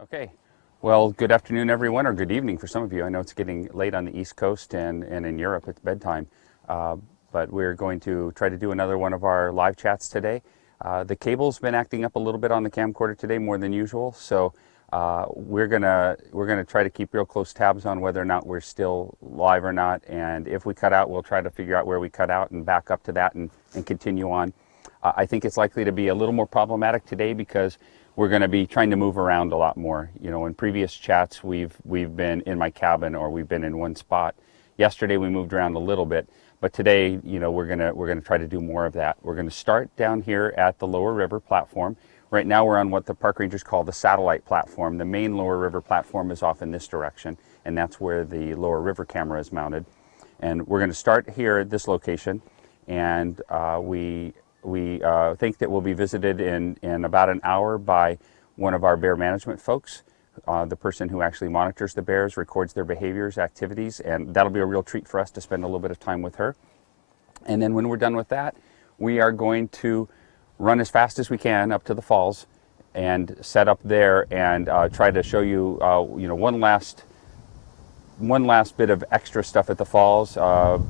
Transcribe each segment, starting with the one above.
Okay. Well, good afternoon, everyone, or good evening for some of you. I know it's getting late on the East Coast and in Europe, it's bedtime. Uh, but we're going to try to do another one of our live chats today. The cable's been acting up a little bit on the camcorder today, more than usual. So we're gonna try to keep real close tabs on whether or not we're still live or not. And if we cut out, we'll try to figure out where we cut out and back up to that and continue on. I think it's likely to be a little more problematic today because we're going to be trying to move around a lot more. You know, in previous chats, we've been in my cabin or we've been in one spot. Yesterday we moved around a little bit, but today, you know, we're gonna try to do more of that. We're going to start down here at the Lower River platform. Right now we're on what the park rangers call the satellite platform. The main Lower River platform is off in this direction, and that's where the Lower River camera is mounted. And we're going to start here at this location, and we think that we'll be visited in about an hour by one of our bear management folks, the person who actually monitors the bears, records their behaviors, activities, and that'll be a real treat for us to spend a little bit of time with her. And then when we're done with that, we are going to run as fast as we can up to the falls and set up there and try to show you, one last bit of extra stuff at the falls.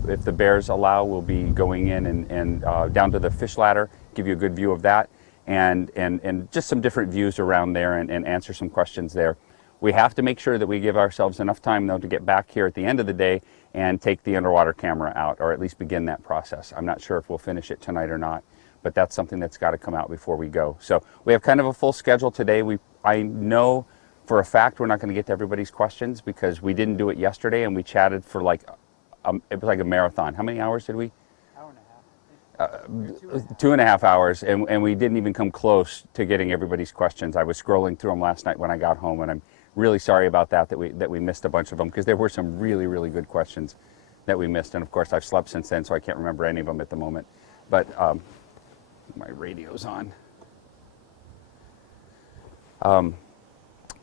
If the bears allow, we'll be going in and down to the fish ladder, give you a good view of that, and just some different views around there and answer some questions there. We have to make sure that we give ourselves enough time, though, to get back here at the end of the day and take the underwater camera out, or at least begin that process. I'm not sure if we'll finish it tonight or not, but that's something that's got to come out before we go. So we have kind of a full schedule today. I know for a fact we're not going to get to everybody's questions because we didn't do it yesterday and we chatted for like, it was like a marathon. How many hours did we? Hour and a half. 2.5 hours, and we didn't even come close to getting everybody's questions. I was scrolling through them last night when I got home, and I'm really sorry about that we missed a bunch of them because there were some really, really good questions that we missed. And of course I've slept since then, so I can't remember any of them at the moment. But my radio's on.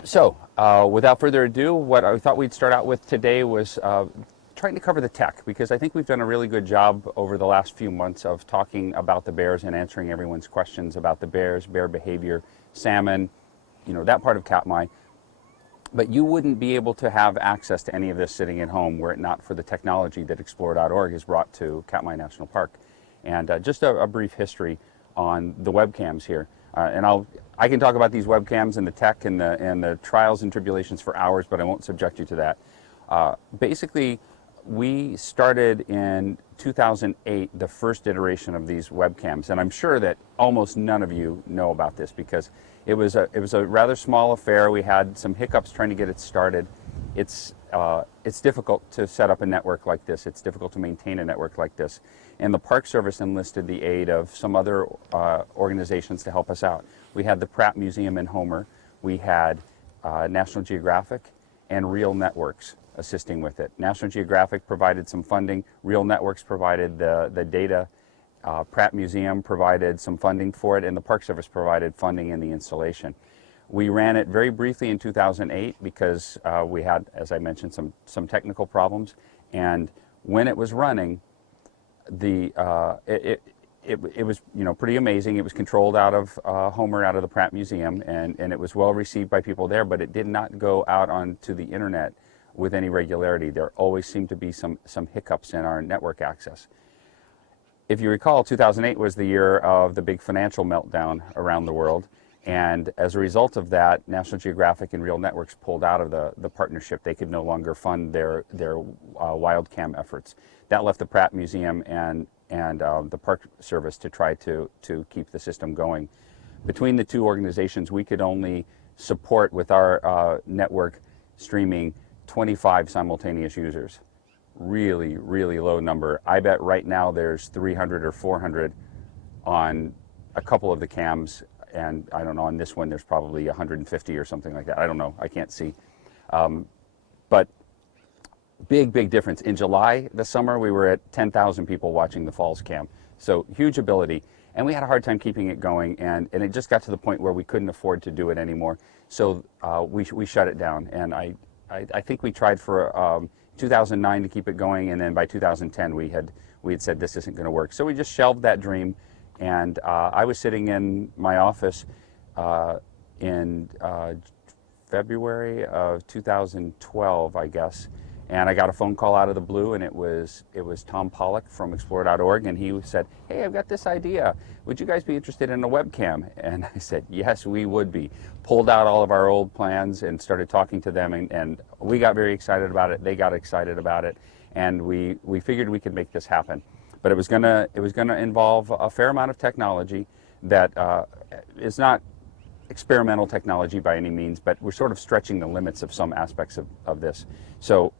So, without further ado, what I thought we'd start out with today was trying to cover the tech, because I think we've done a really good job over the last few months of talking about the bears and answering everyone's questions about the bears, bear behavior, salmon, you know, that part of Katmai. But you wouldn't be able to have access to any of this sitting at home were it not for the technology that Explore.org has brought to Katmai National Park. And just a brief history on the webcams here. And I can talk about these webcams and the tech and the trials and tribulations for hours, but I won't subject you to that. Basically, we started in 2008, the first iteration of these webcams, and I'm sure that almost none of you know about this because it was a rather small affair. We had some hiccups trying to get it started. It's difficult to set up a network like this. It's difficult to maintain a network like this. And the Park Service enlisted the aid of some other organizations to help us out. We had the Pratt Museum in Homer. We had National Geographic and Real Networks assisting with it. National Geographic provided some funding. Real Networks provided the data. Pratt Museum provided some funding for it, and the Park Service provided funding in the installation. We ran it very briefly in 2008 because we had, as I mentioned, some technical problems. And when it was running, it was, you know, pretty amazing. It was controlled out of Homer, out of the Pratt Museum, and it was well received by people there, but it did not go out onto the internet with any regularity. There always seemed to be some hiccups in our network access. If you recall, 2008 was the year of the big financial meltdown around the world, and as a result of that, National Geographic and Real Networks pulled out of the partnership. They could no longer fund their wildcam efforts. That left the Pratt Museum and the Park Service to try to keep the system going. Between the two organizations, we could only support with our network streaming 25 simultaneous users. Really, really low number. I bet right now there's 300 or 400 on a couple of the cams, and I don't know, on this one there's probably 150 or something like that. I don't know, I can't see. But big difference. In July this summer, we were at 10,000 people watching the Falls Cam. So huge ability. And we had a hard time keeping it going, and it just got to the point where we couldn't afford to do it anymore. So we shut it down. And I think we tried for 2009 to keep it going, and then by 2010 we had said this isn't going to work. So we just shelved that dream, and I was sitting in my office in February of 2012, I guess. And I got a phone call out of the blue, and it was Tom Pollock from Explore.org, and he said, "Hey, I've got this idea. Would you guys be interested in a webcam?" And I said, "Yes, we would be." Pulled out all of our old plans and started talking to them, and we got very excited about it. They got excited about it, and we figured we could make this happen. But it was gonna involve a fair amount of technology that is not experimental technology by any means, but we're sort of stretching the limits of some aspects of this. So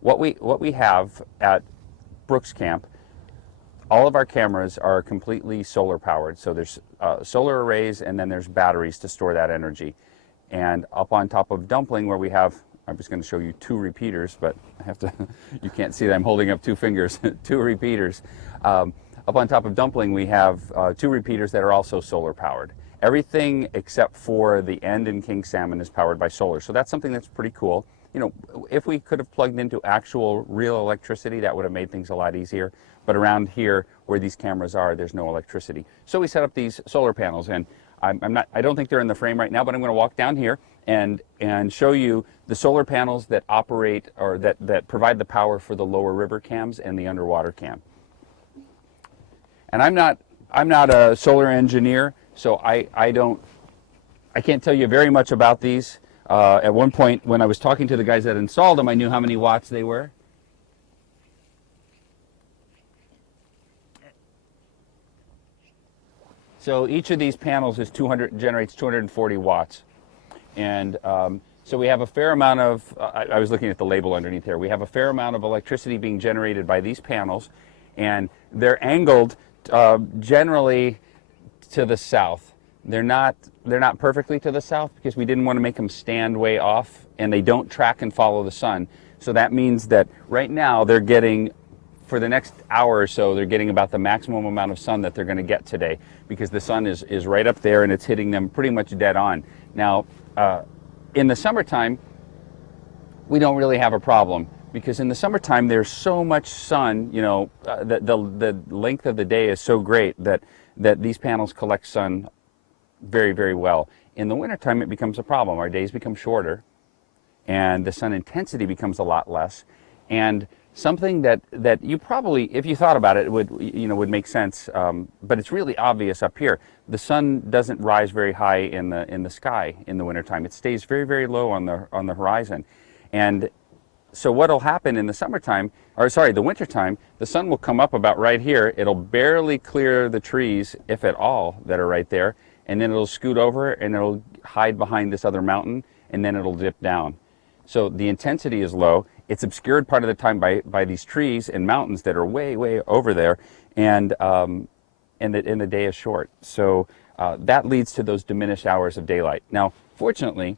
what we have at Brooks Camp, all of our cameras are completely solar powered. So there's solar arrays, and then there's batteries to store that energy. And up on top of Dumpling, where we have, I'm just going to show you 2 repeaters, but I have to, you can't see that I'm holding up 2 fingers, 2 repeaters. Up on top of Dumpling, we have 2 repeaters that are also solar powered. Everything except for the end in king salmon is powered by solar. So that's something that's pretty cool. You know, if we could have plugged into actual real electricity, that would have made things a lot easier. But around here where these cameras are, there's no electricity. So we set up these solar panels, and I don't think they're in the frame right now, but I'm going to walk down here and show you the solar panels that operate, or that provide the power for the lower river cams and the underwater cam. And I'm not a solar engineer, so I can't tell you very much about these. At one point, when I was talking to the guys that installed them, I knew how many watts they were. So each of these panels is generates 240 watts. And so we have a fair amount of, I was looking at the label underneath here, we have a fair amount of electricity being generated by these panels, and they're angled generally to the south. They're not perfectly to the south because we didn't want to make them stand way off, and they don't track and follow the sun. So that means that right now they're getting, for the next hour or so, they're getting about the maximum amount of sun that they're going to get today, because the sun is right up there and it's hitting them pretty much dead on. Now, in the summertime, we don't really have a problem, because in the summertime there's so much sun, you know, the length of the day is so great that these panels collect sun very, very well. In the wintertime, it becomes a problem. Our days become shorter, and the sun intensity becomes a lot less. And something that you probably, if you thought about it, would make sense, but it's really obvious up here. The sun doesn't rise very high in the sky in the wintertime. It stays very, very low on the horizon. And so what'll happen in the summertime, or sorry, the wintertime, the sun will come up about right here. It'll barely clear the trees, if at all, that are right there, and then it'll scoot over and it'll hide behind this other mountain, and then it'll dip down. So the intensity is low. It's obscured part of the time by these trees and mountains that are way, way over there, and the day is short. So that leads to those diminished hours of daylight. Now, fortunately,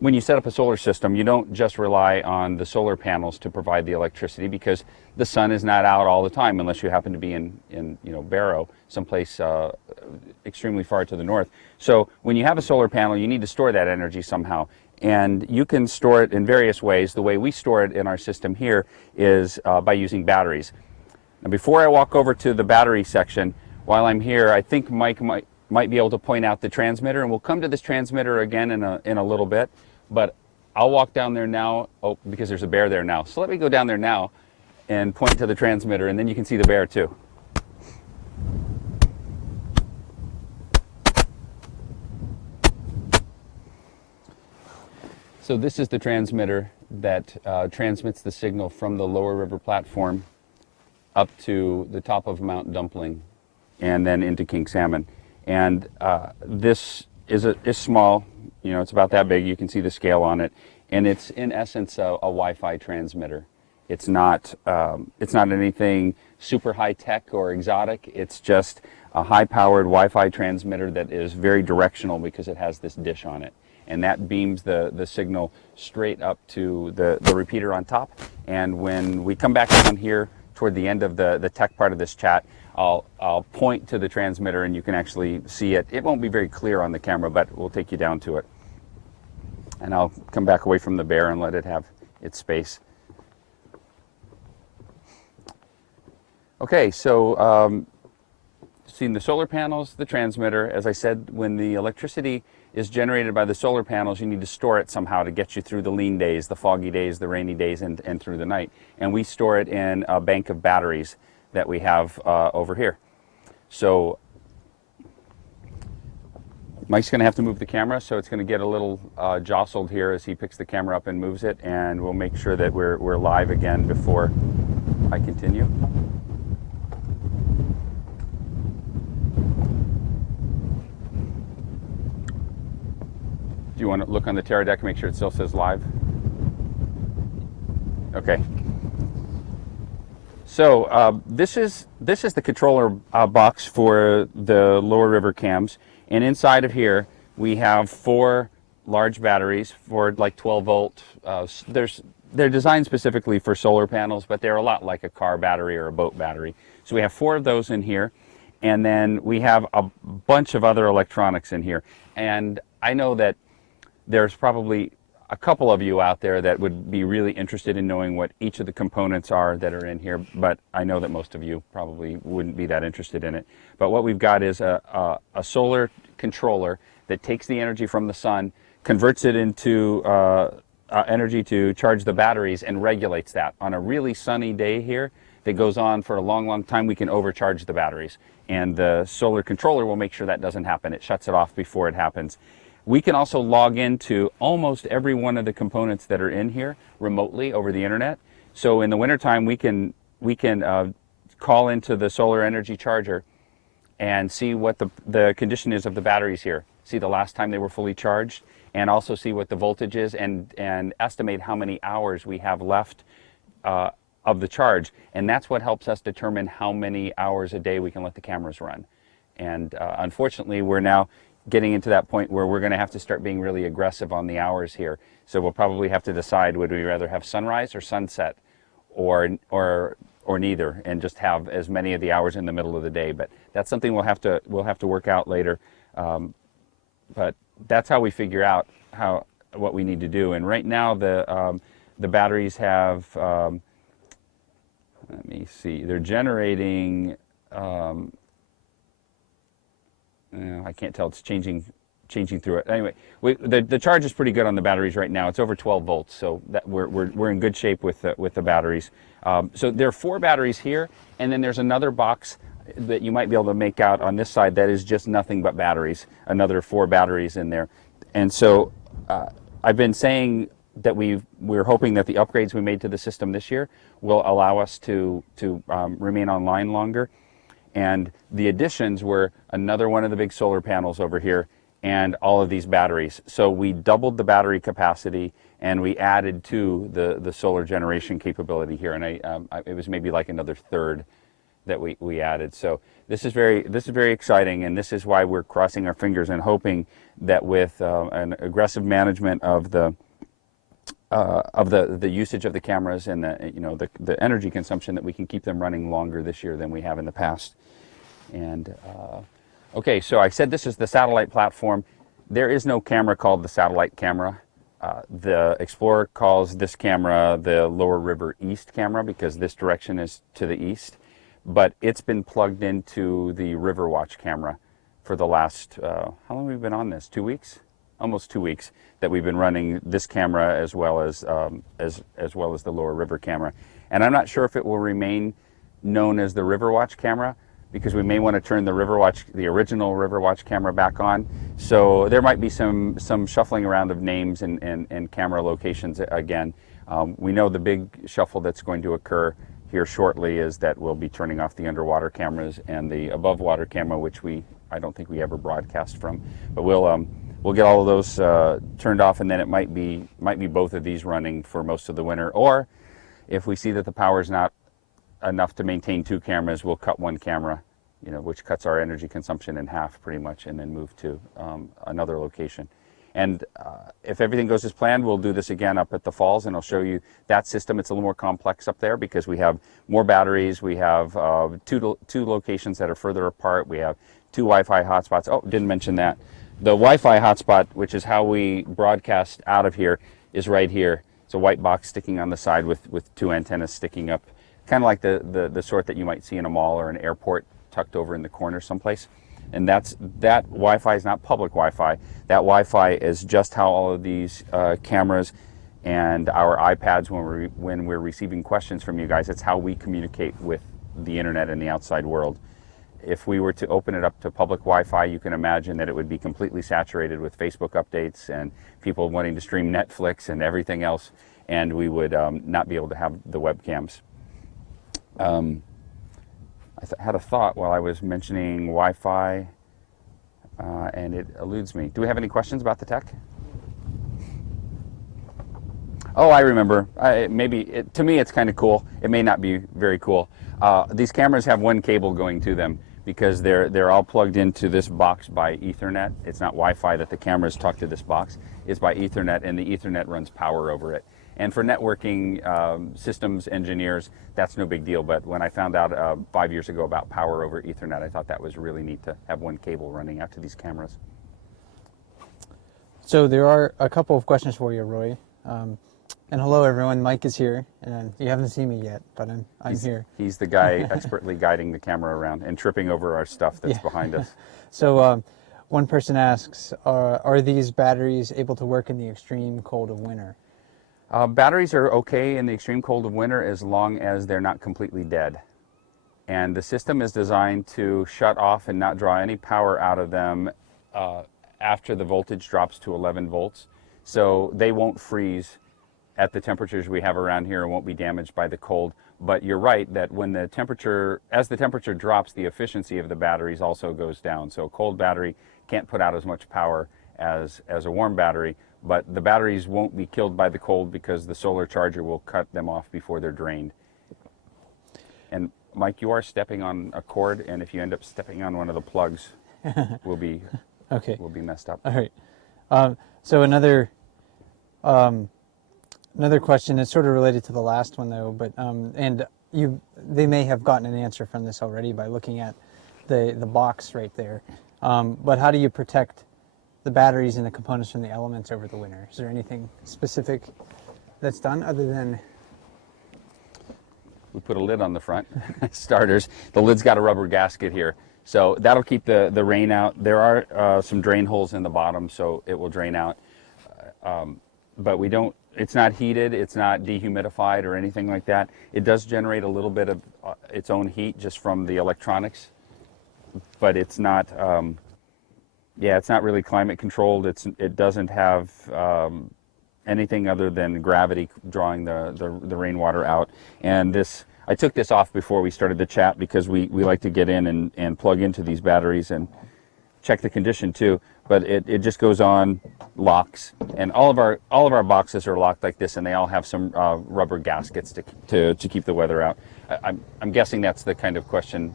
when you set up a solar system, you don't just rely on the solar panels to provide the electricity, because the sun is not out all the time unless you happen to be in Barrow, someplace extremely far to the north. So when you have a solar panel, you need to store that energy somehow. And you can store it in various ways. The way we store it in our system here is by using batteries. Now, before I walk over to the battery section, while I'm here, I think Mike might be able to point out the transmitter, and we'll come to this transmitter again in a little bit. But I'll walk down there now, because there's a bear there now. So let me go down there now and point to the transmitter, and then you can see the bear too. So this is the transmitter that transmits the signal from the lower river platform up to the top of Mount Dumpling and then into King Salmon. And this is small, you know, it's about that big. You can see the scale on it, and it's in essence a Wi-Fi transmitter. It's not anything super high tech or exotic. It's just a high-powered Wi-Fi transmitter that is very directional because it has this dish on it, and that beams the signal straight up to the repeater on top. And when we come back down here toward the end of the tech part of this chat, I'll point to the transmitter and you can actually see it. It won't be very clear on the camera, but we'll take you down to it. And I'll come back away from the bear and let it have its space. Okay, so seen the solar panels, the transmitter. As I said, when the electricity is generated by the solar panels, you need to store it somehow to get you through the lean days, the foggy days, the rainy days, and through the night. And we store it in a bank of batteries that we have over here. So Mike's going to have to move the camera, so it's going to get a little jostled here as he picks the camera up and moves it, and we'll make sure that we're live again before I continue. Do you want to look on the Terra deck and make sure it still says live? Okay. So this is the controller box for the lower river cams, and inside of here we have 4 large batteries for like 12 volt. They're designed specifically for solar panels, but they're a lot like a car battery or a boat battery. So we have 4 of those in here, and then we have a bunch of other electronics in here. And I know that there's probably a couple of you out there that would be really interested in knowing what each of the components are that are in here, but I know that most of you probably wouldn't be that interested in it. But what we've got is a solar controller that takes the energy from the sun, converts it into energy to charge the batteries, and regulates that. On a really sunny day here that goes on for a long, long time, we can overcharge the batteries. And the solar controller will make sure that doesn't happen. It shuts it off before it happens. We can also log into almost every one of the components that are in here remotely over the internet. So in the wintertime, we can call into the solar energy charger and see what the condition is of the batteries here. See the last time they were fully charged, and also see what the voltage is, and estimate how many hours we have left of the charge. And that's what helps us determine how many hours a day we can let the cameras run. And unfortunately, we're now getting into that point where we're going to have to start being really aggressive on the hours here. So we'll probably have to decide, would we rather have sunrise or sunset, or neither, and just have as many of the hours in the middle of the day. But that's something we'll have to work out later. But that's how we figure out what we need to do. And right now the batteries have let me see, they're generating I can't tell, it's changing through it. Anyway, the charge is pretty good on the batteries right now. It's over 12 volts, so that we're in good shape with the batteries. So there are 4 batteries here, and then there's another box that you might be able to make out on this side that is just nothing but batteries. Another 4 batteries in there. And so I've been saying that we're hoping that the upgrades we made to the system this year will allow us to remain online longer. And the additions were another one of the big solar panels over here and all of these batteries. So we doubled the battery capacity, and we added to the solar generation capability here. And it was maybe like another third that we added. So this is very exciting, and this is why we're crossing our fingers and hoping that with an aggressive management of the usage of the cameras and the energy consumption, that we can keep them running longer this year than we have in the past. And okay, so I said this is the satellite platform. There is no camera called the satellite camera. The Explorer calls this camera the Lower River East camera because this direction is to the east. But it's been plugged into the Riverwatch camera for the last, how long have we been on this? 2 weeks? Almost 2 weeks that we've been running this camera as well as the Lower River camera. And I'm not sure if it will remain known as the Riverwatch camera, because we may want to turn the original Riverwatch camera back on. So there might be some shuffling around of names and camera locations again. We know the big shuffle that's going to occur here shortly is that we'll be turning off the underwater cameras and the above water camera, which I don't think we ever broadcast from. But we'll get all of those turned off, and then it might be both of these running for most of the winter. Or if we see that the power is not enough to maintain 2 cameras, we'll cut 1 camera, which cuts our energy consumption in half pretty much, and then move to another location. And if everything goes as planned, we'll do this again up at the falls, and I'll show you that system. It's a little more complex up there because we have more batteries. We have two locations that are further apart. We have 2 Wi-Fi hotspots. Oh, didn't mention that. The Wi-Fi hotspot, which is how we broadcast out of here, is right here. It's a white box sticking on the side with 2 antennas sticking up, kind of like the sort that you might see in a mall or an airport. tucked over in the corner someplace. And that Wi-Fi is not public Wi-Fi. That Wi-Fi is just how all of these cameras and our iPads, when we're receiving questions from you guys, it's how we communicate with the internet and the outside world. If we were to open it up to public Wi-Fi, you can imagine that it would be completely saturated with Facebook updates and people wanting to stream Netflix and everything else, and we would not be able to have the webcams. I had a thought while I was mentioning Wi-Fi, and it eludes me. Do we have any questions about the tech? Oh, I remember. To me, it's kind of cool. It may not be very cool. These cameras have one cable going to them because they're all plugged into this box by Ethernet. It's not Wi-Fi that the cameras talk to this box. It's by Ethernet, and the Ethernet runs power over it. And for networking systems engineers, that's no big deal. But when I found out 5 years ago about power over Ethernet, I thought that was really neat to have one cable running out to these cameras. So there are a couple of questions for you, Roy. And hello, everyone. Mike is here, and you haven't seen me yet, but I'm here. He's the guy expertly guiding the camera around and tripping over our stuff that's behind us. So one person asks, are these batteries able to work in the extreme cold of winter? Batteries are okay in the extreme cold of winter as long as they're not completely dead. And the system is designed to shut off and not draw any power out of them after the voltage drops to 11 volts. So they won't freeze at the temperatures we have around here and won't be damaged by the cold. But you're right that when as the temperature drops, the efficiency of the batteries also goes down. So a cold battery can't put out as much power as a warm battery, but the batteries won't be killed by the cold because the solar charger will cut them off before they're drained. And Mike, you are stepping on a cord, and if you end up stepping on one of the plugs, we'll be messed up. All right. So another question is sort of related to the last one, though, but they may have gotten an answer from this already by looking at the box right there. But how do you protect the batteries and the components from the elements over the winter? Is there anything specific that's done other than? We put a lid on the front, starters. The lid's got a rubber gasket here, so that'll keep the rain out. There are some drain holes in the bottom, so it will drain out. But it's not heated, it's not dehumidified or anything like that. It does generate a little bit of its own heat just from the electronics, but it's not, it's not really climate controlled. It doesn't have anything other than gravity drawing the rainwater out. And I took this off before we started the chat because we like to get in and plug into these batteries and check the condition too. But it just goes on, locks, and all of our boxes are locked like this, and they all have some rubber gaskets to keep the weather out. I'm guessing that's the kind of question,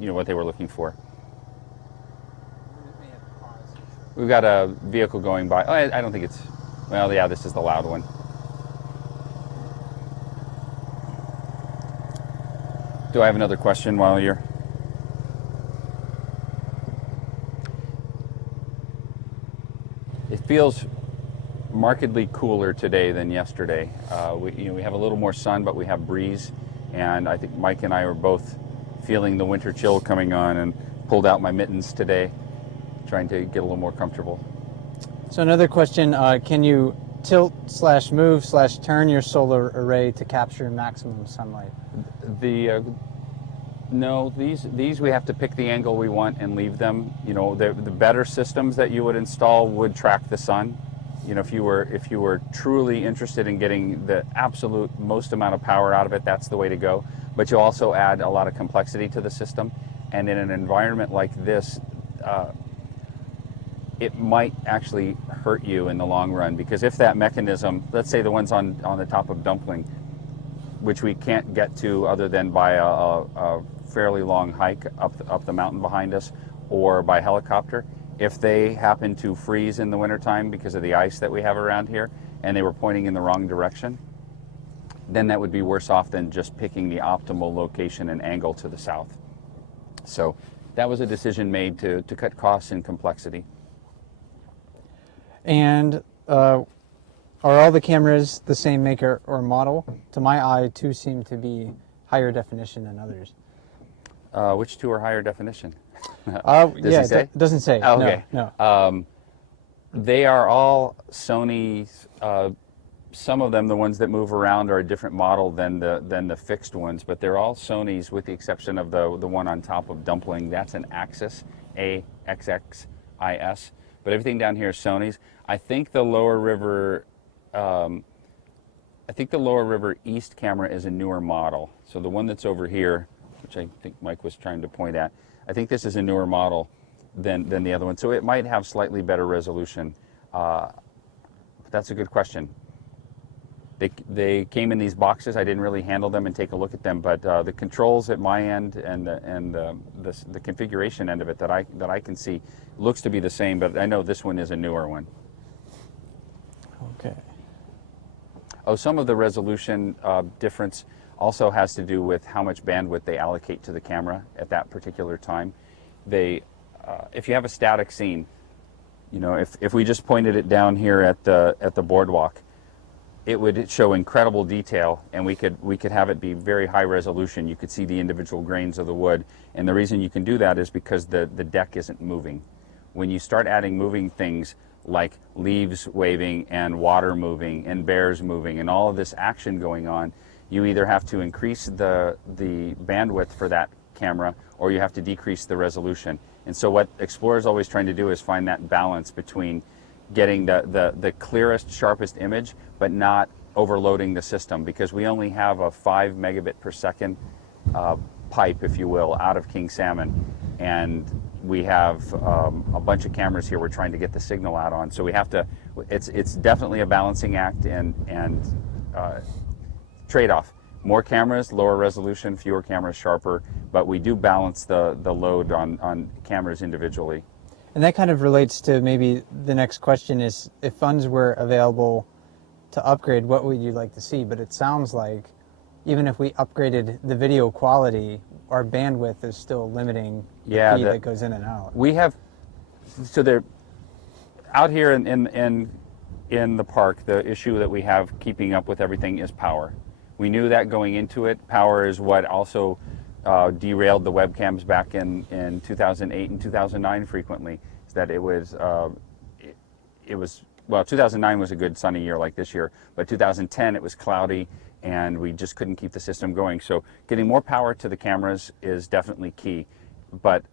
what they were looking for. We've got a vehicle going by. Oh, I don't think it's. Well, yeah, this is the loud one. Do I have another question while you're? It feels markedly cooler today than yesterday. We have a little more sun, but we have breeze, and I think Mike and I are both feeling the winter chill coming on, and pulled out my mittens today, trying to get a little more comfortable. So another question: can you tilt/move/turn your solar array to capture maximum sunlight? No, these we have to pick the angle we want and leave them. The better systems that you would install would track the sun. If you were truly interested in getting the absolute most amount of power out of it, that's the way to go. But you also add a lot of complexity to the system, and in an environment like this, it might actually hurt you in the long run, because if that mechanism, let's say the ones on the top of Dumpling, which we can't get to other than by a fairly long hike up the mountain behind us or by helicopter, if they happen to freeze in the wintertime because of the ice that we have around here and they were pointing in the wrong direction, then that would be worse off than just picking the optimal location and angle to the south. So that was a decision made to cut costs and complexity. And are all the cameras the same maker or model? To my eye, two seem to be higher definition than others. Which two are higher definition? Yeah, he say? it doesn't say. Oh, okay. No. They are all Sony. Some of them, the ones that move around, are a different model than the fixed ones, but they're all Sony's, with the exception of the one on top of Dumpling. That's an Axis, AXXIS. But everything down here is Sony's. I think the Lower River. I think the Lower River East camera is a newer model. So the one that's over here, which I think Mike was trying to point at, I think this is a newer model than the other one. So it might have slightly better resolution. But that's a good question. They came in these boxes. I didn't really handle them and take a look at them, but the controls at my end and the configuration end of it that I can see looks to be the same. But I know this one is a newer one. Okay. Oh, some of the resolution difference also has to do with how much bandwidth they allocate to the camera at that particular time. If you have a static scene, you know, if we just pointed it down here at the boardwalk, it would show incredible detail, and we could have it be very high resolution. You could see the individual grains of the wood, and the reason you can do that is because the deck isn't moving. When you start adding moving things like leaves waving and water moving and bears moving and all of this action going on, you either have to increase the bandwidth for that camera or you have to decrease the resolution. And so what Explorer's always trying to do is find that balance between getting the clearest, sharpest image, but not overloading the system, because we only have a 5 megabit per second pipe, if you will, out of King Salmon, and we have a bunch of cameras here we're trying to get the signal out on. So we have to, it's definitely a balancing act and trade-off. More cameras, lower resolution, fewer cameras, sharper, but we do balance the load on cameras individually. And that kind of relates to maybe the next question is, if funds were available to upgrade, what would you like to see? But it sounds like even if we upgraded the video quality, our bandwidth is still limiting the feed that goes in and out. We have, so they're out here in the park, the issue that we have keeping up with everything is power. We knew that going into it. Power is what also derailed the webcams back in 2008 and 2009 frequently. Is that it was, well, 2009 was a good sunny year like this year, but 2010 it was cloudy and we just couldn't keep the system going. So getting more power to the cameras is definitely key. But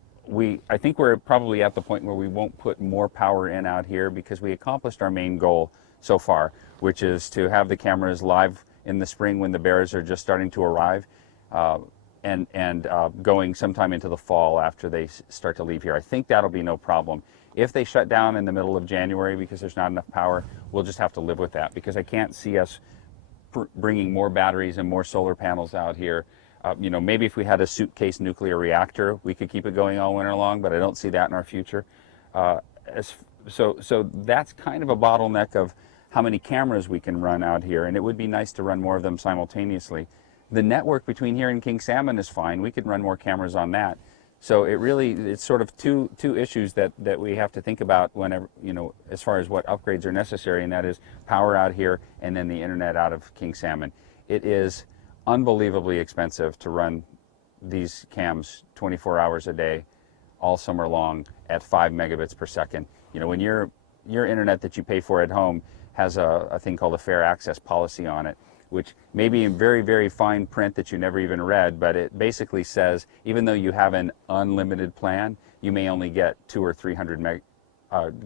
I think we're probably at the point where we won't put more power in out here because we accomplished our main goal so far, which is to have the cameras live in the spring when the bears are just starting to arrive, and going sometime into the fall after they start to leave here. I think that'll be no problem. If they shut down in the middle of January because there's not enough power, we'll just have to live with that, because I can't see us bringing more batteries and more solar panels out here. You know, maybe if we had a suitcase nuclear reactor, we could keep it going all winter long, but I don't see that in our future. So that's kind of a bottleneck of how many cameras we can run out here, and it would be nice to run more of them simultaneously. The network between here and King Salmon is fine. We could run more cameras on that. So it's sort of two issues that we have to think about whenever, you know, as far as what upgrades are necessary, and that is power out here and then the internet out of King Salmon. It is unbelievably expensive to run these cams 24 hours a day, all summer long at 5 megabits per second. You know, when your internet that you pay for at home has a thing called a fair access policy on it, which may be in very, very fine print that you never even read, but it basically says even though you have an unlimited plan, you may only get 200 or 300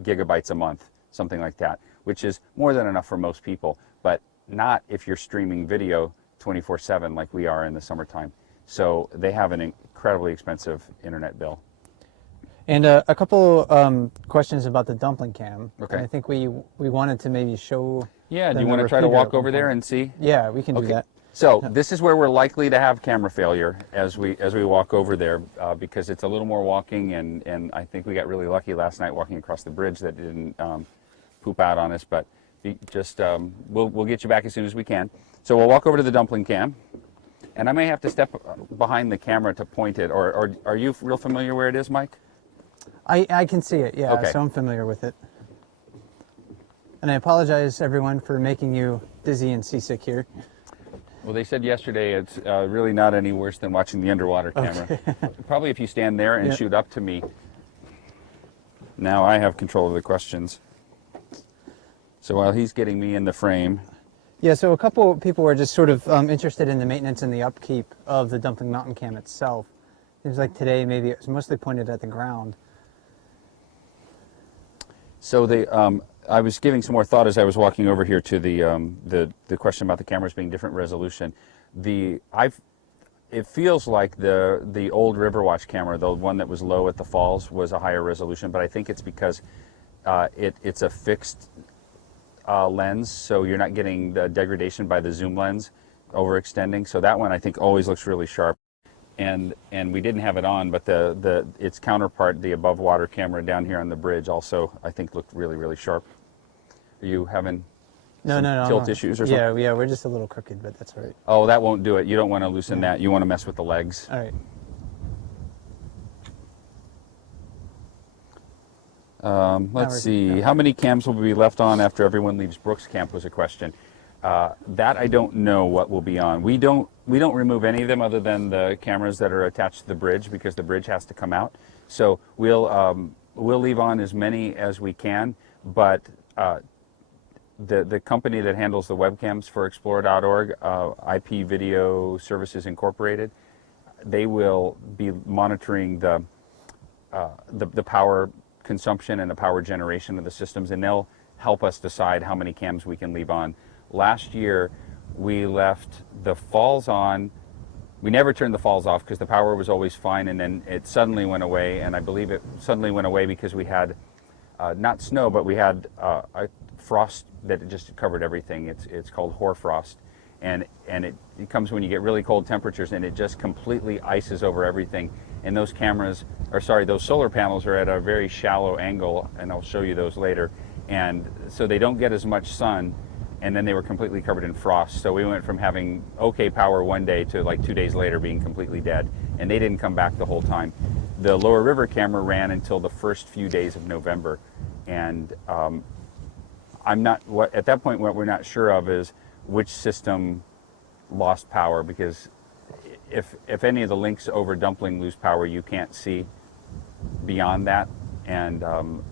gigabytes a month, something like that, which is more than enough for most people, but not if you're streaming video 24/7 like we are in the summertime. So they have an incredibly expensive internet bill. And a couple questions about the Dumpling Cam. Okay. And I think we wanted to maybe show. Yeah, do you want to try to walk over there and see? Yeah, we can do that. So this is where we're likely to have camera failure as we walk over there, because it's a little more walking, and I think we got really lucky last night walking across the bridge that didn't poop out on us. But we'll get you back as soon as we can. So we'll walk over to the Dumpling Cam, and I may have to step behind the camera to point it. Or are you real familiar where it is, Mike? I can see it, yeah, Okay. so I'm familiar with it. And I apologize, everyone, for making you dizzy and seasick here. Well, they said yesterday it's really not any worse than watching the underwater camera. Probably if you stand there and Yep. shoot up to me. Now I have control of the questions. So while he's getting me in the frame, Yeah, so a couple of people were just sort of interested in the maintenance and the upkeep of the Dumpling Mountain cam itself. Seems like today maybe it was mostly pointed at the ground. so I was giving some more thought as I was walking over here to the question about the cameras being different resolution. It feels like the old Riverwatch camera, the one that was low at the falls, was a higher resolution, but I think it's because it's a fixed lens, so you're not getting the degradation by the zoom lens overextending. So that one I think always looks really sharp. And we didn't have it on, but its counterpart, the above water camera down here on the bridge, also I think looked really, really sharp. Are you having No, no, tilt issues or something? Yeah, we're just a little crooked, but that's all right. Oh, that won't do it. You don't want to loosen that. You want to mess with the legs. All right. Let's see. How many cams will be left on after everyone leaves Brooks Camp was a question. That I don't know what will be on. We don't remove any of them other than the cameras that are attached to the bridge, because the bridge has to come out. So we'll leave on as many as we can, but the company that handles the webcams for Explore.org, IP Video Services Incorporated, they will be monitoring the power consumption and the power generation of the systems, and they'll help us decide how many cams we can leave on. Last year, we left the falls on. We never turned the falls off because the power was always fine, and then it suddenly went away, and I believe it suddenly went away because we had not snow, but we had a frost that just covered everything. It's called hoarfrost, and it comes when you get really cold temperatures, and it just completely ices over everything. And those those solar panels are at a very shallow angle, and I'll show you those later, and so they don't get as much sun, and then they were completely covered in frost. So we went from having okay power one day to like 2 days later being completely dead, and they didn't come back the whole time. The Lower River camera ran until the first few days of November, and at that point, what we're not sure of is which system lost power, because if any of the links over Dumpling lose power, you can't see beyond that. And I'm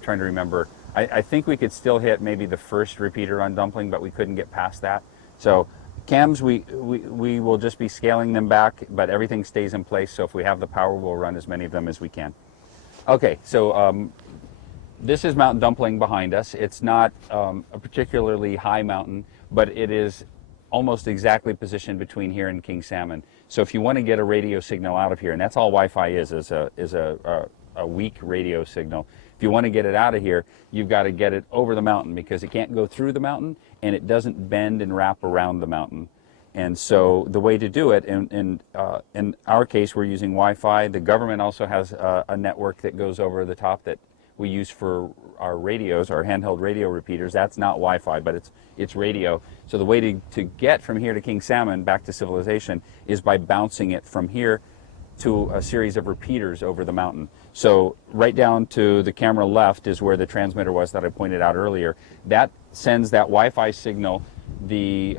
trying to remember. I think we could still hit maybe the first repeater on Dumpling, but we couldn't get past that. So cams, we will just be scaling them back, but everything stays in place. So if we have the power, we'll run as many of them as we can. Okay, so this is Mount Dumpling behind us. It's not a particularly high mountain, but it is almost exactly positioned between here and King Salmon. So if you want to get a radio signal out of here, and that's all Wi-Fi is a weak radio signal. If you want to get it out of here, you've got to get it over the mountain, because it can't go through the mountain and it doesn't bend and wrap around the mountain. And so the way to do it, in our case, we're using Wi-Fi. The government also has a network that goes over the top that we use for our radios, our handheld radio repeaters. That's not Wi-Fi, but it's radio. So the way to get from here to King Salmon back to civilization is by bouncing it from here to a series of repeaters over the mountain. So right down to the camera left is where the transmitter was that I pointed out earlier. That sends that Wi-Fi signal the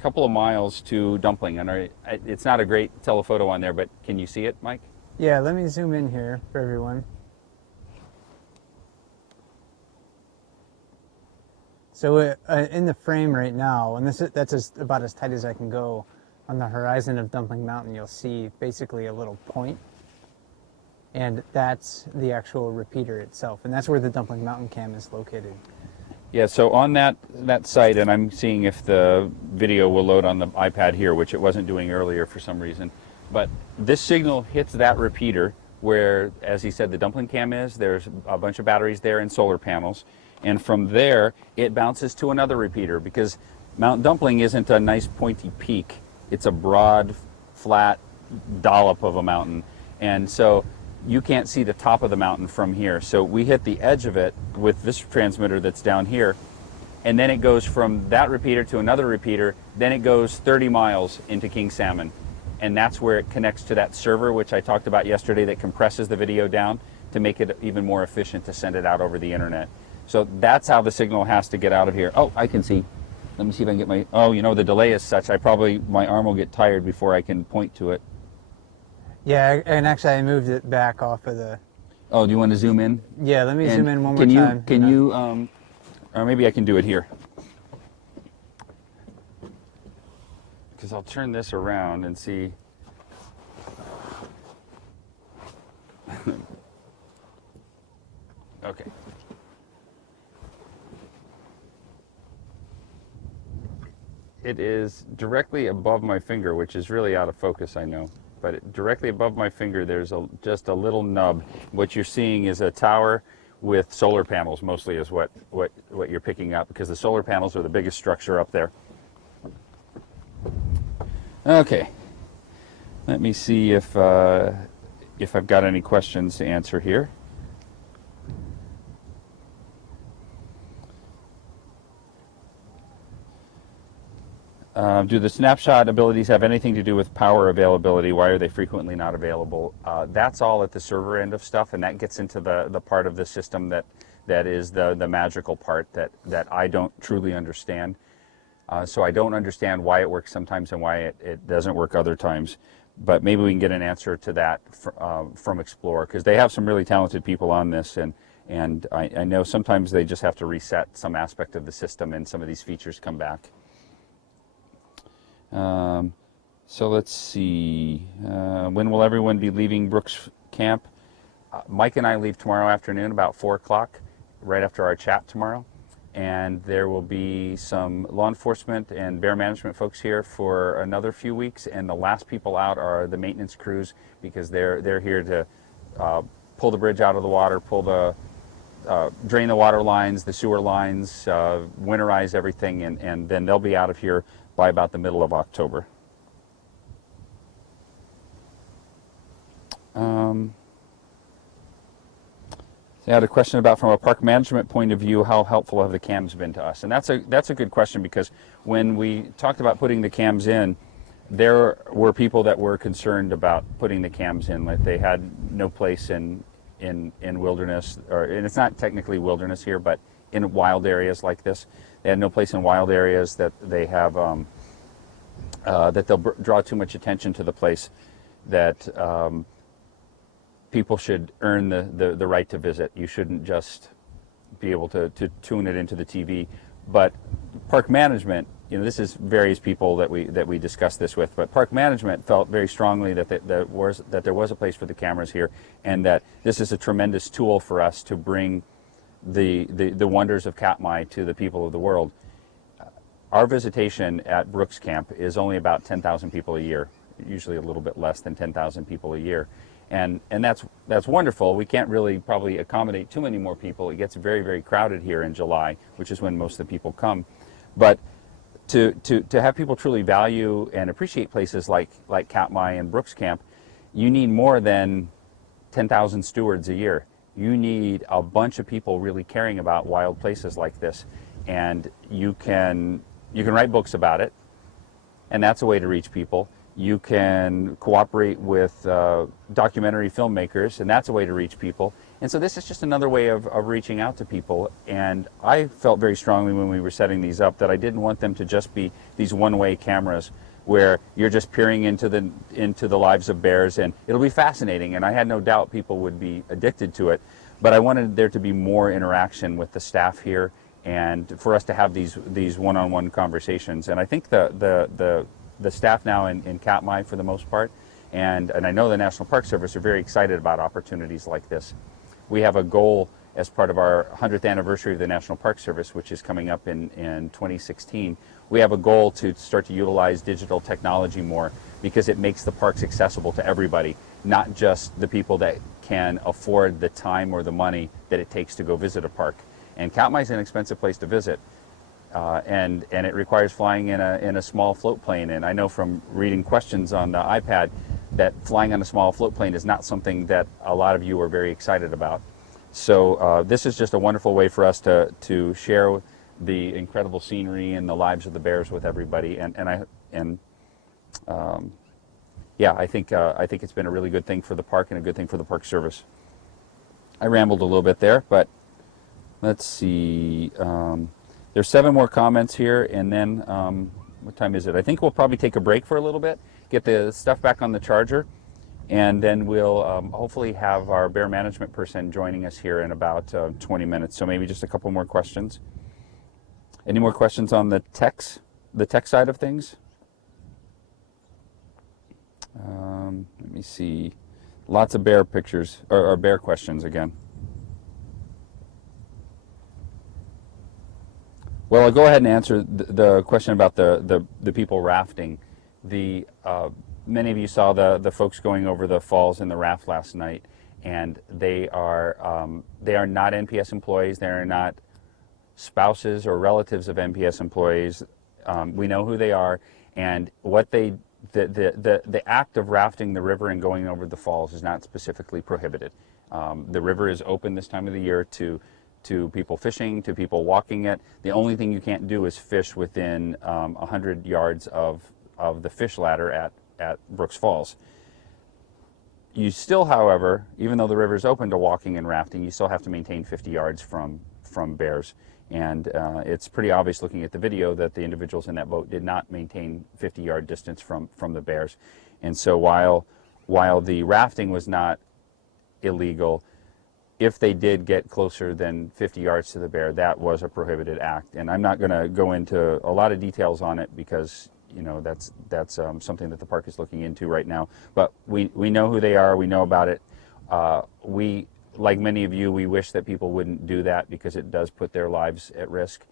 couple of miles to Dumpling. And it's not a great telephoto on there, but can you see it, Mike? Yeah, let me zoom in here for everyone. So in the frame right now, and that's about as tight as I can go, on the horizon of Dumpling Mountain, you'll see basically a little point, and that's the actual repeater itself, and that's where the Dumpling Mountain cam is located. Yeah, so on that site, and I'm seeing if the video will load on the iPad here, which it wasn't doing earlier for some reason, but this signal hits that repeater where, as he said, the Dumpling cam is. There's a bunch of batteries there and solar panels, and from there it bounces to another repeater, because Mount Dumpling isn't a nice pointy peak. It's a broad, flat dollop of a mountain, and so you can't see the top of the mountain from here. So we hit the edge of it with this transmitter that's down here, and then it goes from that repeater to another repeater, then it goes 30 miles into King Salmon, and that's where it connects to that server, which I talked about yesterday, that compresses the video down to make it even more efficient to send it out over the internet. So that's how the signal has to get out of here. Oh, I can see. Let me see if I can get my, oh, you know, the delay is such, my arm will get tired before I can point to it. Yeah, and actually I moved it back off of the. Oh, do you want to zoom in? Yeah, let me And zoom in one more can you, time. can you, or maybe I can do it here. Because I'll turn this around and see. Okay. It is directly above my finger, which is really out of focus, I know. But directly above my finger, there's just a little nub. What you're seeing is a tower with solar panels, mostly is what you're picking up, because the solar panels are the biggest structure up there. Okay. Let me see if I've got any questions to answer here. Do the snapshot abilities have anything to do with power availability? Why are they frequently not available? That's all at the server end of stuff, and that gets into the part of the system that is the magical part that I don't truly understand. So I don't understand why it works sometimes and why it doesn't work other times. But maybe we can get an answer to that from Explore, because they have some really talented people on this, and I know sometimes they just have to reset some aspect of the system and some of these features come back. So let's see, when will everyone be leaving Brooks Camp? Mike and I leave tomorrow afternoon about 4 o'clock, right after our chat tomorrow. And there will be some law enforcement and bear management folks here for another few weeks. And the last people out are the maintenance crews, because they're here to pull the bridge out of the water, drain the water lines, the sewer lines, winterize everything, and then they'll be out of here by about the middle of October. I had a question about, from a park management point of view, how helpful have the cams been to us? And that's a good question, because when we talked about putting the cams in, there were people that were concerned about putting the cams in, like they had no place in wilderness, and it's not technically wilderness here, but in wild areas like this. They had no place in wild areas, that they have that they'll draw too much attention to the place, that people should earn the right to visit. You shouldn't just be able to tune it into the TV. But park management, you know, this is various people that we discussed this with, but park management felt very strongly that there was a place for the cameras here, and that this is a tremendous tool for us to bring the wonders of Katmai to the people of the world. Our visitation at Brooks Camp is only about 10,000 people a year, usually a little bit less than 10,000 people a year. And that's wonderful. We can't really probably accommodate too many more people. It gets very, very crowded here in July, which is when most of the people come. But to have people truly value and appreciate places like Katmai and Brooks Camp, you need more than 10,000 stewards a year. You need a bunch of people really caring about wild places like this. And you can write books about it, and that's a way to reach people. You can cooperate with documentary filmmakers, and that's a way to reach people. And so this is just another way of reaching out to people. And I felt very strongly when we were setting these up that I didn't want them to just be these one-way cameras where you're just peering into the lives of bears, and it'll be fascinating, and I had no doubt people would be addicted to it. But I wanted there to be more interaction with the staff here, and for us to have these one-on-one conversations. And I think the staff now in Katmai, for the most part, and I know the National Park Service, are very excited about opportunities like this. We have a goal as part of our 100th anniversary of the National Park Service, which is coming up in 2016. We have a goal to start to utilize digital technology more, because it makes the parks accessible to everybody, not just the people that can afford the time or the money that it takes to go visit a park. And Katmai is an expensive place to visit. And it requires flying in a small float plane. And I know from reading questions on the iPad that flying on a small float plane is not something that a lot of you are very excited about. So this is just a wonderful way for us to share the incredible scenery and the lives of the bears with everybody. Yeah, I think it's been a really good thing for the park and a good thing for the Park Service. I rambled a little bit there, but let's see. There's 7 more comments here, and then what time is it? I think we'll probably take a break for a little bit, get the stuff back on the charger, and then we'll hopefully have our bear management person joining us here in about 20 minutes. So maybe just a couple more questions. Any more questions on the tech side of things? Let me see. Lots of bear pictures, or bear questions again. Well, I'll go ahead and answer the question about the people rafting. Many of you saw the folks going over the falls in the raft last night, and they are not NPS employees. They are not spouses or relatives of NPS employees. We know who they are, and what the act of rafting the river and going over the falls is not specifically prohibited. The river is open this time of the year to people fishing, to people walking it. The only thing you can't do is fish within 100 yards of the fish ladder at Brooks Falls. You still, however, even though the river is open to walking and rafting, you still have to maintain 50 yards from bears. And it's pretty obvious looking at the video that the individuals in that boat did not maintain 50-yard distance from the bears. And so while the rafting was not illegal, if they did get closer than 50 yards to the bear, that was a prohibited act. And I'm not going to go into a lot of details on it because, you know, that's something that the park is looking into right now. But we know who they are. We know about it. Like many of you, we wish that people wouldn't do that because it does put their lives at risk.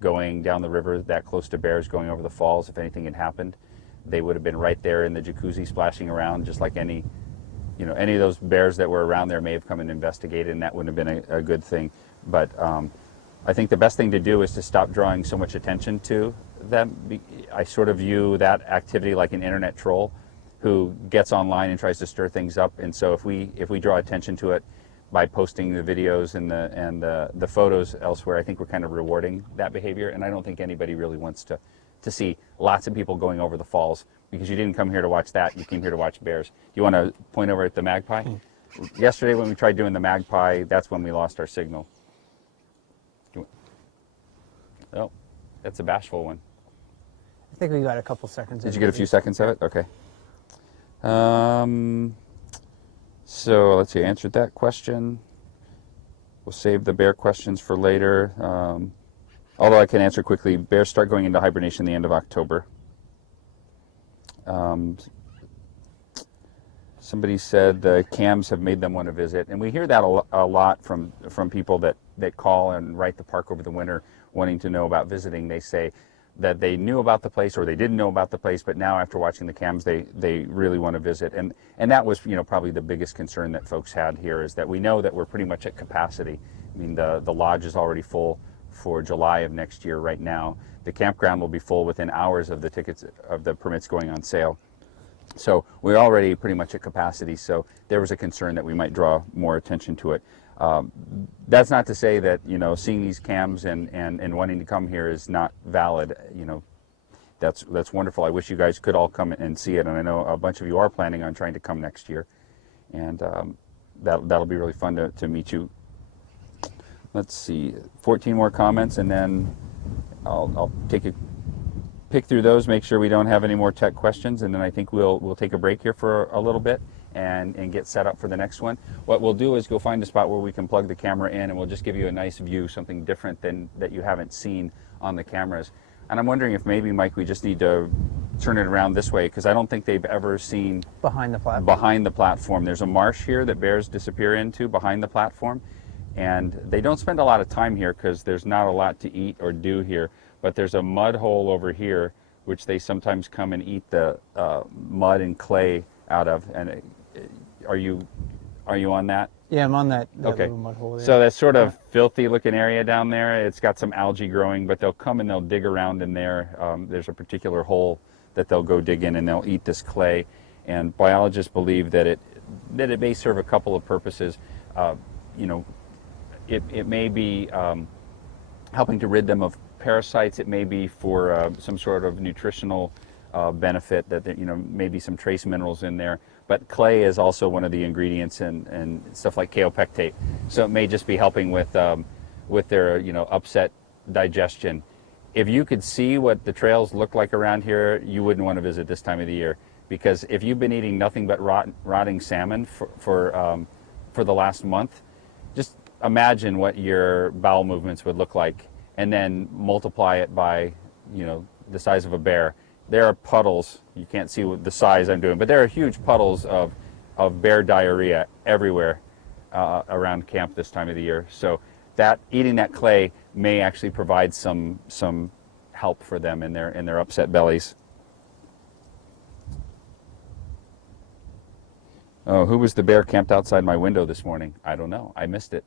Going down the river that close to bears, going over the falls, if anything had happened, they would have been right there in the jacuzzi splashing around, just like any of those bears that were around there may have come and investigated, and that wouldn't have been a good thing. But I think the best thing to do is to stop drawing so much attention to them. I sort of view that activity like an internet troll who gets online and tries to stir things up. And so if we draw attention to it by posting the videos and the photos elsewhere, I think we're kind of rewarding that behavior. And I don't think anybody really wants to see lots of people going over the falls, because you didn't come here to watch that. You came here to watch bears. Do you want to point over at the magpie? Yesterday when we tried doing the magpie, that's when we lost our signal. Oh, that's a bashful one. I think we got a couple seconds. Did you get a few seconds of it? Okay. So let's see, I answered that question. We'll save the bear questions for later. Although I can answer quickly, bears start going into hibernation the end of October. Somebody said the cams have made them want to visit, and we hear that a lot from people that call and write the park over the winter wanting to know about visiting. They say that they knew about the place or they didn't know about the place, but now after watching the cams they really want to visit. And that was, you know, probably the biggest concern that folks had here, is that we know that we're pretty much at capacity. I mean, the lodge is already full for July of next year right now. The campground will be full within hours of the permits going on sale. So we're already pretty much at capacity, so there was a concern that we might draw more attention to it. That's not to say that, you know, seeing these cams and wanting to come here is not valid. You know, that's wonderful. I wish you guys could all come and see it, and I know a bunch of you are planning on trying to come next year, and that'll be really fun to meet you. Let's see, 14 more comments, and then I'll pick through those, make sure we don't have any more tech questions, and then I think we'll take a break here for a little bit and get set up for the next one. What we'll do is go find a spot where we can plug the camera in, and we'll just give you a nice view, something different than that you haven't seen on the cameras. And I'm wondering if maybe, Mike, we just need to turn it around this way, because I don't think they've ever seen behind the platform. Behind the platform. There's a marsh here that bears disappear into behind the platform, and they don't spend a lot of time here because there's not a lot to eat or do here. But there's a mud hole over here, which they sometimes come and eat the mud and clay out of. And are you on that? Yeah, I'm on that okay. Little mud hole there. So that's sort of filthy looking area down there. It's got some algae growing, but they'll come and they'll dig around in there. There's a particular hole that they'll go dig in, and they'll eat this clay. And biologists believe that it may serve a couple of purposes. You know, it may be helping to rid them of parasites. It may be for some sort of nutritional benefit, that you know, maybe some trace minerals in there. But clay is also one of the ingredients and stuff like kaopectate. So it may just be helping with their, you know, upset digestion. if you could see what the trails look like around here, you wouldn't want to visit this time of the year, because if you've been eating nothing but rotting salmon for the last month, just imagine what your bowel movements would look like, and then multiply it by, you know, the size of a bear. There are puddles. You can't see what the size I'm doing, but there are huge puddles of bear diarrhea everywhere around camp this time of the year. So that eating that clay may actually provide some help for them in their upset bellies. Oh, who was the bear camped outside my window this morning? I don't know. I missed it.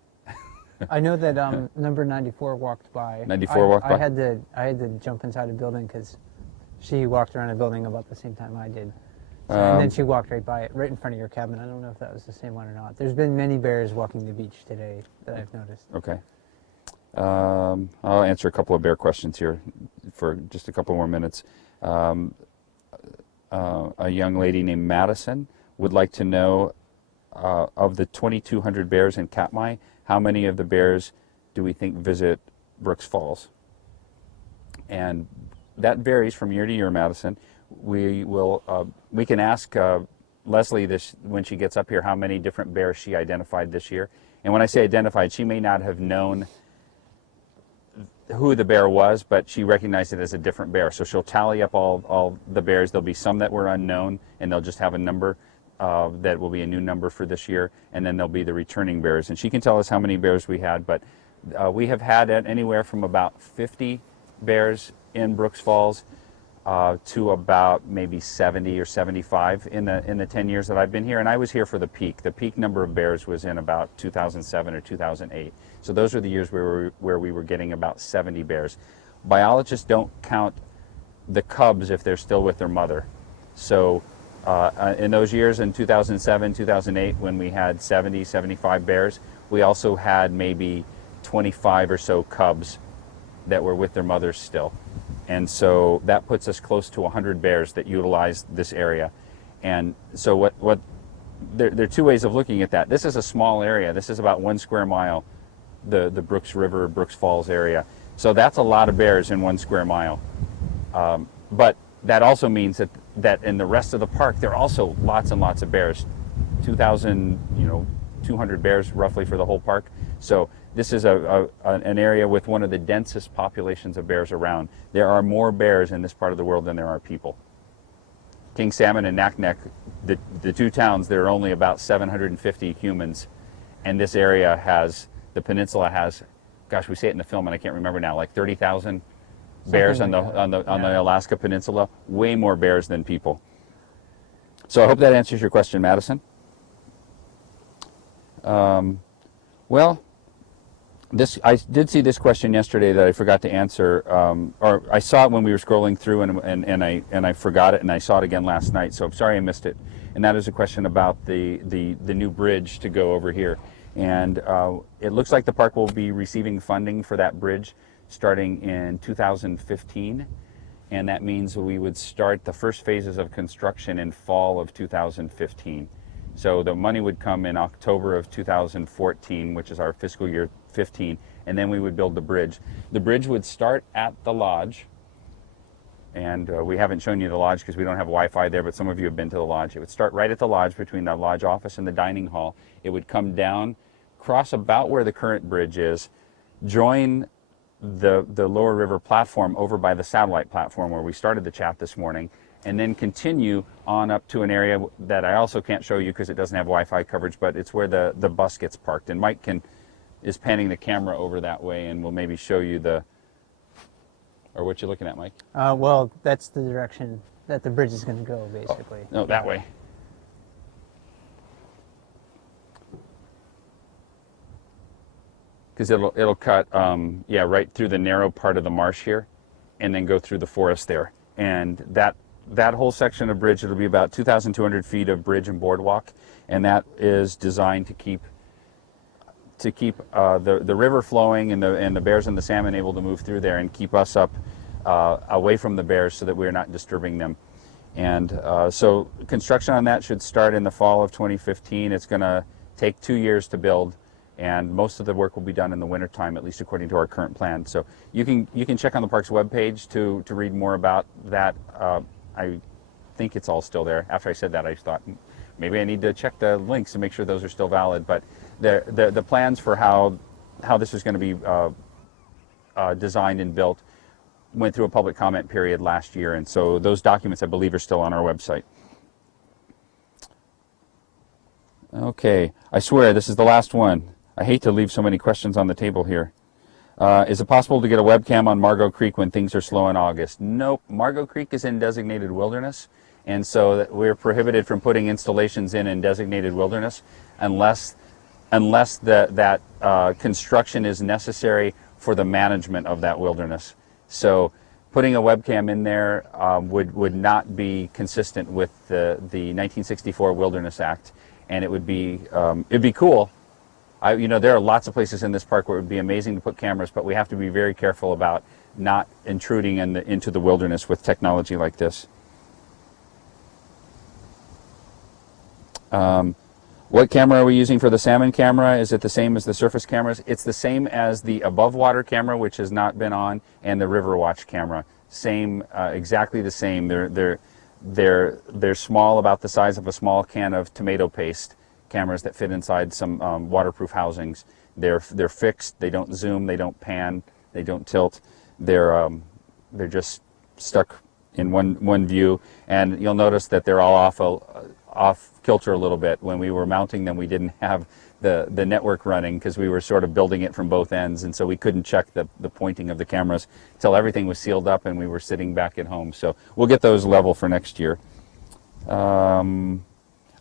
I know that number 94 walked by. 94 walked by? I had to jump inside a building because she walked around a building about the same time I did. So, and then she walked right by it, right in front of your cabin. I don't know if that was the same one or not. There's been many bears walking the beach today that I've noticed. Okay. I'll answer a couple of bear questions here for just a couple more minutes. A young lady named Madison would like to know, of the 2,200 bears in Katmai, how many of the bears do we think visit Brooks Falls? And that varies from year to year, Madison. We can ask Leslie this when she gets up here how many different bears she identified this year. And when I say identified, she may not have known who the bear was, but she recognized it as a different bear. So she'll tally up all the bears. There'll be some that were unknown, and they'll just have a number that will be a new number for this year, and then there'll be the returning bears. And she can tell us how many bears we had, but we have had anywhere from about 50 bears in Brooks Falls to about maybe 70 or 75 in the 10 years that I've been here. And I was here for the peak. The peak number of bears was in about 2007 or 2008. So those were the years where we were getting about 70 bears. Biologists don't count the cubs if they're still with their mother. So in those years, in 2007, 2008, when we had 70, 75 bears, we also had maybe 25 or so cubs that were with their mothers still. And so that puts us close to 100 bears that utilize this area. And so there are two ways of looking at that. This is a small area. This is about 1 square mile, the Brooks River, Brooks Falls area. So that's a lot of bears in 1 square mile. But that also means that in the rest of the park, there are also lots and lots of bears. 200 bears roughly for the whole park. So this is an area with one of the densest populations of bears around. There are more bears in this part of the world than there are people. King Salmon and Naknek, the two towns, there are only about 750 humans, and this area the peninsula has, gosh, we say it in the film and I can't remember now, like 30,000 bears on the Alaska Peninsula. Way more bears than people. So I hope that answers your question, Madison. Well, I did see this question yesterday that I forgot to answer, or I saw it when we were scrolling through, and I forgot it, and I saw it again last night. So I'm sorry I missed it. And that is a question about the new bridge to go over here. And it looks like the park will be receiving funding for that bridge starting in 2015, and that means we would start the first phases of construction in fall of 2015. So the money would come in October of 2014, which is our fiscal year 15, and then we would build the bridge. The bridge would start at the lodge, and we haven't shown you the lodge because we don't have Wi-Fi there, but some of you have been to the lodge. It would start right at the lodge between the lodge office and the dining hall. It would come down, cross about where the current bridge is, join the lower river platform over by the satellite platform where we started the chat this morning, and then continue on up to an area that I also can't show you because it doesn't have Wi-Fi coverage, but it's where the bus gets parked. And Mike is panning the camera over that way, and we'll maybe show you or what you looking at, Mike? Well, that's the direction that the bridge is going to go, basically. Oh, no, that way. Because it'll cut, right through the narrow part of the marsh here, and then go through the forest there. And that whole section of bridge, it'll be about 2,200 feet of bridge and boardwalk, and that is designed to keep the river flowing and the bears and the salmon able to move through there, and keep us up away from the bears so that we're not disturbing them. And so construction on that should start in the fall of 2015. It's going to take 2 years to build. and most of the work will be done in the wintertime, at least according to our current plan. So you can check on the park's webpage to read more about that. I think it's all still there. After I said that, I thought maybe I need to check the links to make sure those are still valid. But the plans for how this is going to be designed and built went through a public comment period last year, and so those documents, I believe, are still on our website. Okay, I swear this is the last one. I hate to leave so many questions on the table here. Is it possible to get a webcam on Margot Creek when things are slow in August? Nope. Margot Creek is in designated wilderness, and so we're prohibited from putting installations in designated wilderness unless that construction is necessary for the management of that wilderness. So putting a webcam in there would not be consistent with the 1964 Wilderness Act, and it'd be cool. There are lots of places in this park where it would be amazing to put cameras, but we have to be very careful about not intruding into the wilderness with technology like this. What camera are we using for the salmon camera? Is it the same as the surface cameras? It's the same as the above water camera, which has not been on, and the river watch camera. Same, exactly the same. They're small, about the size of a small can of tomato paste. Cameras that fit inside some waterproof housings. They're fixed. They don't zoom. They don't pan. They don't tilt. They're just stuck in one view. And you'll notice that they're all off kilter a little bit. When we were mounting them, we didn't have the network running because we were sort of building it from both ends, and so we couldn't check the pointing of the cameras until everything was sealed up and we were sitting back at home. So we'll get those level for next year.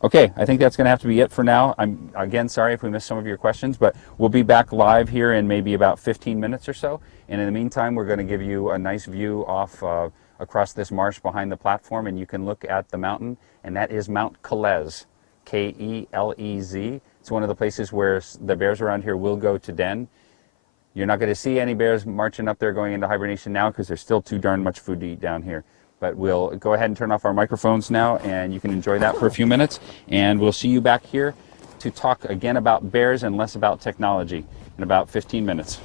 Okay, I think that's going to have to be it for now. I'm, again, sorry if we missed some of your questions, but we'll be back live here in maybe about 15 minutes or so. And in the meantime, we're going to give you a nice view off across this marsh behind the platform, and you can look at the mountain, and that is Mount Kelez, K-E-L-E-Z. It's one of the places where the bears around here will go to den. You're not going to see any bears marching up there going into hibernation now because there's still too darn much food to eat down here. But we'll go ahead and turn off our microphones now, and you can enjoy that for a few minutes. And we'll see you back here to talk again about bears and less about technology in about 15 minutes.